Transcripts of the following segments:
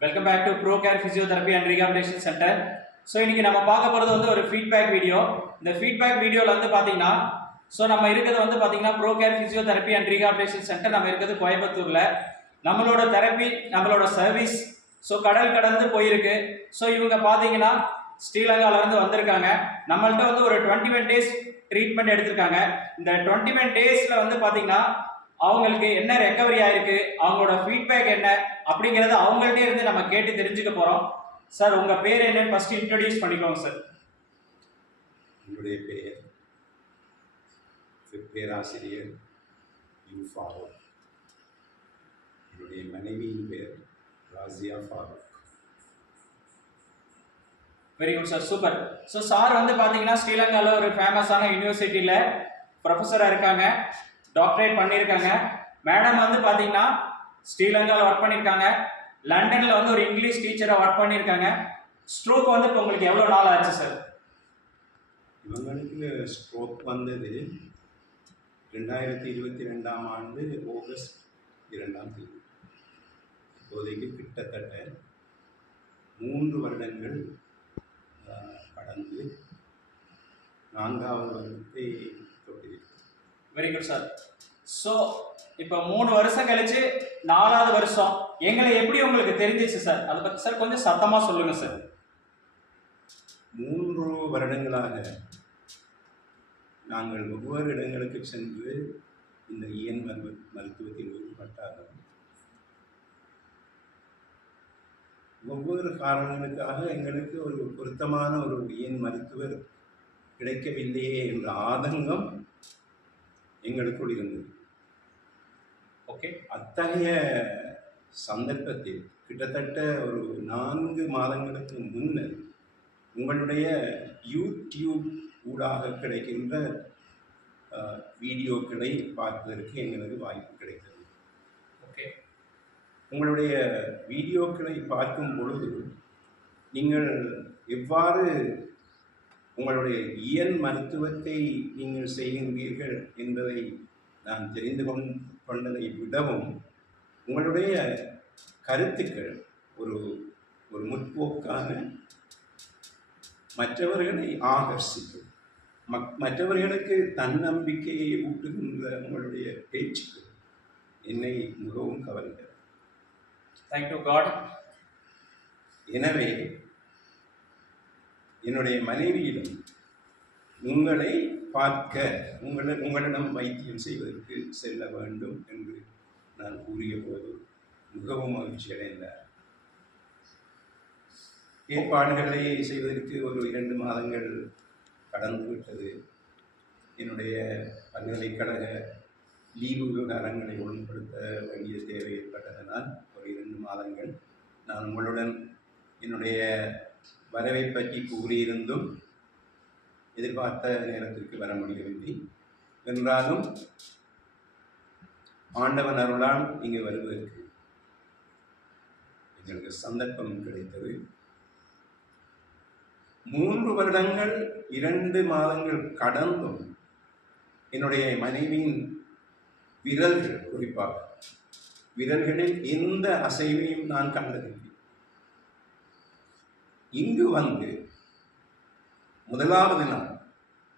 Welcome back to Pro Care physiotherapy and rehabilitation centre so இன்றைக்கி நம்ம பார்க்க போகிறது வந்து ஒரு ஃபீட்பேக் வீடியோ இந்த ஃபீட்பேக் வீடியோவில் வந்து பார்த்தீங்கன்னா ஸோ நம்ம இருக்கிறது வந்து பார்த்தீங்கன்னா Pro Care physiotherapy and rehabilitation centre நம்ம இருக்கிறது கோயம்புத்தூரில். நம்மளோட தெரப்பி நம்மளோட சர்வீஸ் ஸோ கடல் கடந்து போயிருக்கு. ஸோ இவங்க பார்த்தீங்கன்னா ஸ்ரீலங்காவிலேருந்து வந்திருக்காங்க. நம்மள்ட்ட வந்து ஒரு டுவெண்ட்டி ஒன் டேஸ் ட்ரீட்மெண்ட் எடுத்திருக்காங்க. இந்த டுவெண்ட்டி ஒன் டேஸில் வந்து பார்த்தீங்கன்னா அவங்களுக்கு என்ன ரெக்கவரி ஆயிருக்கு அவங்களோட ஃபீட்பேக் என்ன அப்படிங்கறத அவங்கள்ட்டே இருந்து நம்ம கேட்டு தெரிஞ்சுக்க போறோம். சார் உங்க பேர் என்னன்னு ஃபர்ஸ்ட் இன்ட்ரடியூஸ் பண்ணிக்கோங்க சார் என்னுடைய பெயர் பேராசிரியர் யூ ஃபாரூக் என்னுடைய மனைவியின் பெயர் Rasiya Farook. Very good sir super so sir வந்து பார்த்தீங்கன்னா ஸ்ரீலங்காவில் ஒரு ஃபேமஸான யூனிவர்சிட்டியில் ப்ரொஃபஸராக இருக்காங்க. டாக்டரேட் பண்ணியிருக்காங்க. மேடம் வந்து பார்த்தீங்கன்னா ஸ்ரீலங்காவில் ஒர்க் பண்ணியிருக்காங்க. லண்டனில் வந்து ஒரு இங்கிலீஷ் டீச்சராக ஒர்க் பண்ணியிருக்காங்க. ஸ்ட்ரோக் வந்து இப்போ உங்களுக்கு எவ்வளோ நாள் ஆச்சு சார் இவங்களுக்கு ஸ்ட்ரோக் வந்தது ரெண்டாயிரத்தி இருபத்தி ரெண்டாம் ஆண்டு ஆகஸ்ட் இரண்டாம் தேதி. இப்போதைக்கு கிட்டத்தட்ட மூன்று வருடங்கள் கடந்து நான்காவது வருடத்தை தொட்டிருக்கிறது வெரி குட் சார் ஸோ இப்போ மூணு வருஷம் கழிச்சு நாலாவது வருஷம். எங்களை எப்படி உங்களுக்கு தெரிஞ்சிச்சு சார் அதை பற்றி சார் கொஞ்சம் சத்தமாக சொல்லுங்க சார் மூன்று வருடங்களாக நாங்கள் ஒவ்வொரு இடங்களுக்கு சென்று இந்த இயன் மருத்துவ மருத்துவத்தில் ஈடுபட்டாலும் ஒவ்வொரு காரணங்களுக்காக எங்களுக்கு ஒரு பொருத்தமான ஒரு இயன் மருத்துவர் கிடைக்கவில்லையே என்ற ஆதங்கம் எங்களுக்குள் இருந்தது. ஓகே அத்தகைய சந்தர்ப்பத்தில் கிட்டத்தட்ட ஒரு நான்கு மாதங்களுக்கு முன்னர் உங்களுடைய யூடியூப் ஊடாக கிடைக்கின்ற வீடியோக்களை பார்ப்பதற்கு எங்களுக்கு வாய்ப்பு கிடைத்தது. ஓகே உங்களுடைய வீடியோக்களை பார்க்கும் பொழுது நீங்கள் எவ்வாறு உங்களுடைய இயல் மருத்துவத்தை நீங்கள் செய்கின்றீர்கள் என்பதை நான் தெரிந்து கொண் கொண்டதை விடவும் உங்களுடைய கருத்துக்கள் ஒரு ஒரு முற்போக்கான மற்றவர்களை ஆகர்ஷிக்கும். மக் மற்றவர்களுக்கு தன்னம்பிக்கையை ஊட்டுகின்ற உங்களுடைய பேச்சுக்கள் என்னை மிகவும் கவர்ந்தது. தேங்க் டு காட் எனவே என்னுடைய மனைவியிடம் உங்களை பார்க்க உங்களை உங்களிடம் வைத்தியம் செய்வதற்கு செல்ல வேண்டும் என்று நான் கூறிய போது மிகவும் மகிழ்ச்சி அடைந்தார். ஏற்பாடுகளை செய்வதற்கு ஒரு இரண்டு மாதங்கள் கடந்து விட்டது என்னுடைய பல்கலைக்கழக லீவு விவகாரங்களை ஒழுங்குபடுத்த வேண்டிய தேவை ஏற்பட்டதனால் ஒரு இரண்டு மாதங்கள் நான் உங்களுடன் என்னுடைய வரவை பற்றி கூறியிருந்தும் எதிர்பார்த்த நேரத்திற்கு வர முடியவில்லை. என்றாலும் ஆண்டவன் அருளால் இங்கு வருவதற்கு எங்களுக்கு சந்தர்ப்பம் கிடைத்தது. மூன்று வருடங்கள் இரண்டு மாதங்கள் கடந்தும் என்னுடைய மனைவியின் விரல்கள் குறிப்பாக விரல்களில் எந்த அசைவையும் நான் கண்டதில்லை. இங்கு வந்து முதலாவது நாள்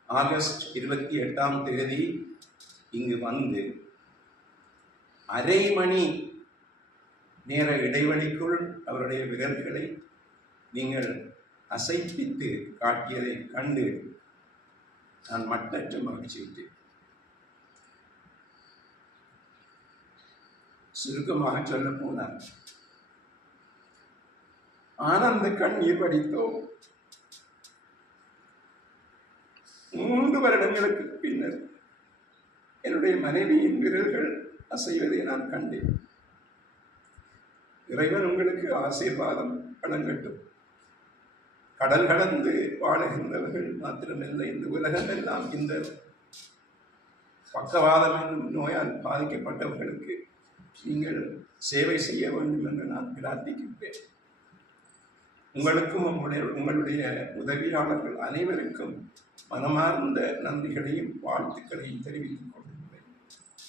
ஆகஸ்ட் இருபத்தி எட்டாம் தேதி இங்கு வந்து அரை மணி நேர இடைவெளிக்குள் அவருடைய விரல்களை நீங்கள் அசைப்பித்து காட்டியதை கண்டு நான் மட்டற்ற மகிழ்ச்சியிட்டேன் சுருக்கமாக சொல்ல போனார் ஆனந்த கண்ணீர் வடித்தோம் மூன்று வருடங்களுக்கு பின்னர் என்னுடைய மனைவியின் விரல்கள் அசைவதை நான் கண்டேன். இறைவன் உங்களுக்கு ஆசீர்வாதம் வழங்கட்டும். கடல் கடந்து வாழுகின்றவர்கள் மாத்திரமல்ல இந்த உலகம் எல்லாம் இந்த பக்கவாதம் என்னும் நோயால் பாதிக்கப்பட்டவர்களுக்கு நீங்கள் சேவை செய்ய வேண்டும் என்று நான் பிரார்த்திக்கின்றேன். உங்களுக்கும் உங்களுடைய உங்களுடைய உதவியாளர்கள் அனைவருக்கும் மனமார்ந்த நன்றிகளையும் வாழ்த்துக்களையும் தெரிவித்துக் கொள்கிறேன்.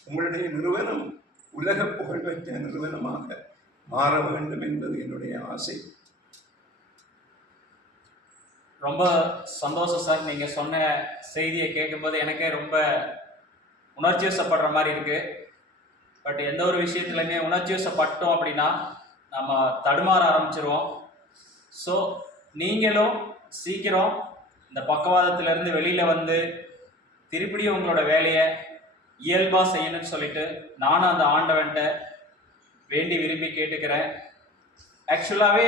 உங்களுடைய நிறுவனம் உலக புகழ்பெற்ற நிறுவனமாக மாற வேண்டும் என்பது என்னுடைய ஆசை. ரொம்ப சந்தோஷம் சார். நீங்கள் சொன்ன செய்தியை கேட்கும்போது எனக்கே ரொம்ப உணர்ச்சி வசப்படுற மாதிரி இருக்கு. பட் எந்த ஒரு விஷயத்துலையுமே உணர்ச்சி வசப்பட்டோம் அப்படின்னா நம்ம தடுமாற ஆரம்பிச்சிருவோம். ஸோ நீங்களும் சீக்கிரம் இந்த பக்கவாதத்திலிருந்து வெளியில் வந்து திருப்பியும் உங்களோட வேலையை இயல்பாக செய்யணும்னு சொல்லிட்டு நானும் அந்த ஆண்டவன்ட்ட வேண்டி விரும்பி கேட்டுக்கிறேன். ஆக்சுவலாகவே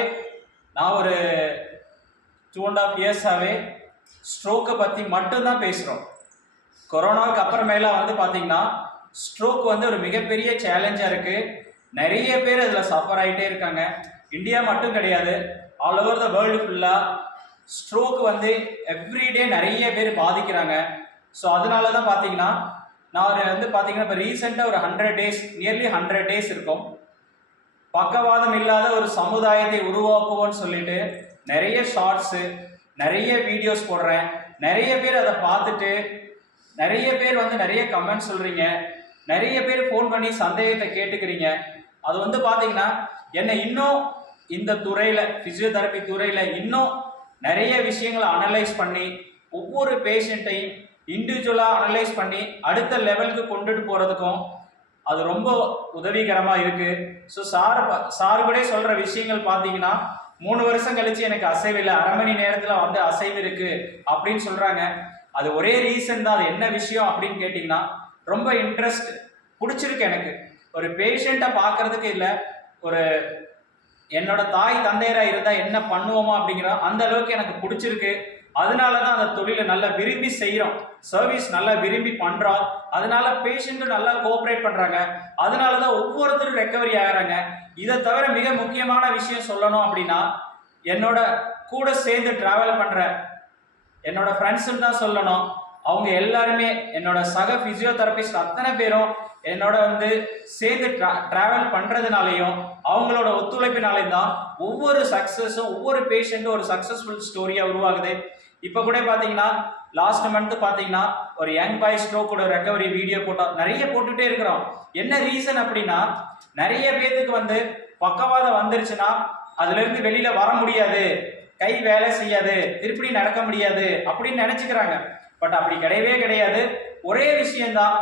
நான் ஒரு டூ அண்ட் ஆஃப் இயர்ஸாகவே ஸ்ட்ரோக்கை பற்றி மட்டும்தான் பேசுகிறோம் கொரோனாவுக்கு அப்புறமேல வந்து பார்த்திங்கன்னா ஸ்ட்ரோக் வந்து ஒரு மிகப்பெரிய சேலஞ்சாக இருக்குது நிறைய பேர் அதில் சஃபர் ஆகிட்டே இருக்காங்க. இந்தியா மட்டும் கிடையாது. ஆல் ஓவர் த வேர்ல்டு ஃபுல்லாக ஸ்ட்ரோக் வந்து எவ்ரிடே நிறைய பேர் பாதிக்கிறாங்க. ஸோ அதனால தான் பார்த்தீங்கன்னா நான் வந்து பார்த்தீங்கன்னா இப்போ ரீசெண்டாக ஒரு hundred days nearly hundred days இருக்கும். பக்கவாதம் இல்லாத ஒரு சமுதாயத்தை உருவாக்குவோம்னு சொல்லிட்டு நிறைய ஷார்ட்ஸு நிறைய வீடியோஸ் போடுறேன். நிறைய பேர் அதை பார்த்துட்டு நிறைய பேர் வந்து நிறைய கமெண்ட் சொல்கிறீங்க நிறைய பேர் ஃபோன் பண்ணி சந்தேகத்தை கேட்டுக்கிறீங்க. அது வந்து பார்த்தீங்கன்னா என்னை இன்னும் இந்த துறையில் ஃபிசியோதெரப்பி துறையில் இன்னும் நிறைய விஷயங்களை அனலைஸ் பண்ணி ஒவ்வொரு பேஷண்ட்டையும் இண்டிவிஜுவலாக அனலைஸ் பண்ணி அடுத்த லெவலுக்கு கொண்டுட்டு போகிறதுக்கும் அது ரொம்ப உதவிகரமாக இருக்குது ஸோ சார் சார் கூட சொல்கிற விஷயங்கள் பார்த்தீங்கன்னா மூணு வருஷம் கழிச்சு எனக்கு அசைவு இல்லை. அரை மணி நேரத்தில் வந்து அசைவு இருக்குது அப்படின்னு சொல்கிறாங்க அது ஒரே ரீசன் தான். அது என்ன விஷயம் அப்படின்னு கேட்டிங்கன்னா ரொம்ப இன்ட்ரெஸ்ட் பிடிச்சிருக்கு எனக்கு. ஒரு பேஷண்ட்டை பார்க்கறதுக்கு இல்லை. ஒரு என்னோட தாய் தந்தையராக இருந்தால் என்ன பண்ணுவோமா அப்படிங்கிற அந்த அளவுக்கு எனக்கு பிடிச்சிருக்கு. அதனால தான் அந்த தொழிலை நல்லா விரும்பி செய்கிறோம் சர்வீஸ் நல்லா விரும்பி பண்ணுறோம் அதனால பேஷண்ட்டும் நல்லா கோஆப்ரேட் பண்ணுறாங்க அதனால தான் ஒவ்வொருத்தரும் ரெக்கவரி ஆகிறாங்க. இதை தவிர மிக முக்கியமான விஷயம் சொல்லணும் அப்படின்னா என்னோட கூட சேர்ந்து ட்ராவல் பண்ணுற என்னோட ஃப்ரெண்ட்ஸுன்னு தான் சொல்லணும். அவங்க எல்லாருமே என்னோட சக ஃபிசியோதெரபிஸ்ட் அத்தனை பேரும் என்னோட வந்து சேர்ந்து ட்ரா ட்ராவல் பண்ணுறதுனாலையும் அவங்களோட ஒத்துழைப்பினாலையும் தான் ஒவ்வொரு சக்ஸஸும் ஒவ்வொரு பேஷண்ட்டும் ஒரு சக்ஸஸ்ஃபுல் ஸ்டோரியாக உருவாகுது. இப்போ கூட பார்த்தீங்கன்னா லாஸ்ட் மந்த் பார்த்தீங்கன்னா ஒரு யங் பாய் ஸ்ட்ரோக்கோட ரெக்கவரி வீடியோ போட்டோம் நிறைய போட்டுட்டே இருக்கிறோம் என்ன ரீசன் அப்படின்னா நிறைய பேத்துக்கு வந்து பக்கவாதம் வந்துருச்சுன்னா அதுலேருந்து வெளியில வர முடியாது. கை வேலை செய்யாது. திருப்பி நடக்க முடியாது. அப்படின்னு நினைச்சுக்கிறாங்க. பட் அப்படி கிடையவே கிடையாது. ஒரே விஷயம்தான்.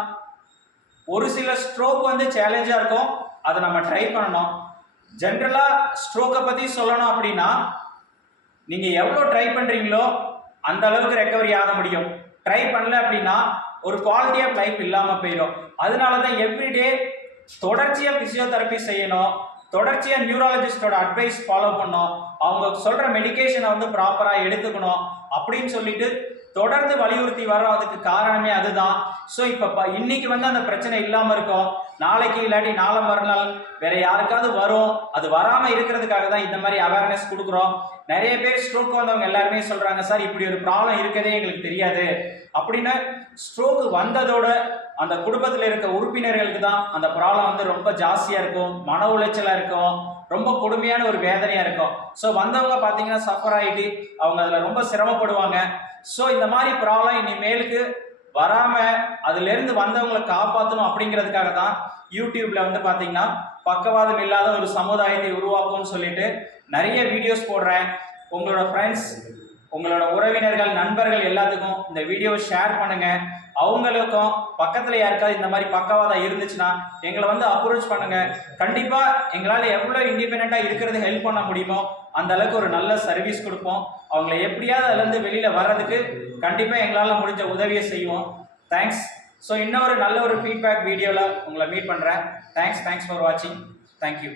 ஒரு சில ஸ்ட்ரோக் வந்து சேலஞ்சாக இருக்கும். அதை நம்ம ட்ரை பண்ணணும். ஜென்ரலாக ஸ்ட்ரோக்கை பற்றி சொல்லணும் அப்படின்னா நீங்கள் எவ்வளோ ட்ரை பண்ணுறீங்களோ அந்த அளவுக்கு ரெக்கவரி ஆக முடியும். ட்ரை பண்ணல அப்படின்னா ஒரு குவாலிட்டி ஆஃப் லைஃப் இல்லாமல் போயிடும். அதனால தான் எவ்ரிடே தொடர்ச்சியாக ஃபிசியோதெரப்பி செய்யணும். தொடர்ச்சியாக நியூராலஜிஸ்டோட அட்வைஸ் ஃபாலோ பண்ணணும். அவங்க சொல்கிற மெடிகேஷனை வந்து ப்ராப்பராக எடுத்துக்கணும். அப்படின்னு சொல்லிட்டு தொடர்ந்து வலியுறுத்தி வர்றதுக்கு காரணமே அதுதான். ஸோ இப்போ இன்னைக்கு வந்து அந்த பிரச்சனை இல்லாமல் இருக்கும். நாளைக்கு இல்லாட்டி நாளை மறுநாள் வேற யாருக்காவது வரும். அது வராமல் இருக்கிறதுக்காக தான் இந்த மாதிரி அவேர்னஸ் கொடுக்குறோம். நிறைய பேர் ஸ்ட்ரோக் வந்தவங்க எல்லாருமே சொல்றாங்க சார் இப்படி ஒரு ப்ராப்ளம் இருக்கதே எங்களுக்கு தெரியாது. அப்படின்னு ஸ்ட்ரோக் வந்ததோட அந்த குடும்பத்தில் இருக்க உறுப்பினர்களுக்கு தான் அந்த ப்ராப்ளம் வந்து ரொம்ப ஜாஸ்தியாக இருக்கும். மன உளைச்சலாக இருக்கும். ரொம்ப கொடுமையான ஒரு வேதனையாக இருக்கும். ஸோ வந்தவங்க பார்த்தீங்கன்னா சஃபர் ஆகிட்டு அவங்க அதில் ரொம்ப சிரமப்படுவாங்க. ஸோ இந்த மாதிரி ப்ராப்ளம் இனிமேலுக்கு வராம அதுலேருந்து வந்தவங்களை காப்பாற்றணும் அப்படிங்கிறதுக்காக தான் யூடியூப்ல வந்து பார்த்தீங்கன்னா பக்கவாதம் இல்லாத ஒரு சமுதாயத்தை உருவாக்கும்னு சொல்லிட்டு நிறைய வீடியோஸ் போடுறேன். உங்களோட ஃப்ரெண்ட்ஸ் உங்களோட உறவினர்கள் நண்பர்கள் எல்லாத்துக்கும் இந்த வீடியோவை ஷேர் பண்ணுங்க. அவங்களுக்கும் பக்கத்தில் யாருக்காவது இந்த மாதிரி பக்கவாதம் இருந்துச்சுன்னா எங்களை வந்து அப்ரோச் பண்ணுங்க. கண்டிப்பாக எங்களால் எவ்வளோ இண்டிபெண்ட்டாக இருக்கிறது ஹெல்ப் பண்ண முடியுமோ அந்த அளவுக்கு ஒரு நல்ல சர்வீஸ் கொடுப்போம். அவங்கள எப்படியாவது அதுலேருந்து வெளியில் வர்றதுக்கு கண்டிப்பாக எங்களால் முடிஞ்ச உதவியை செய்வோம். தேங்க்ஸ் ஸோ இன்னொரு நல்ல ஒரு ஃபீட்பேக் வீடியோவில் உங்களை மீட் பண்ணுறேன் தேங்க்ஸ் தேங்க்ஸ் ஃபார் வாட்சிங் தேங்க்யூ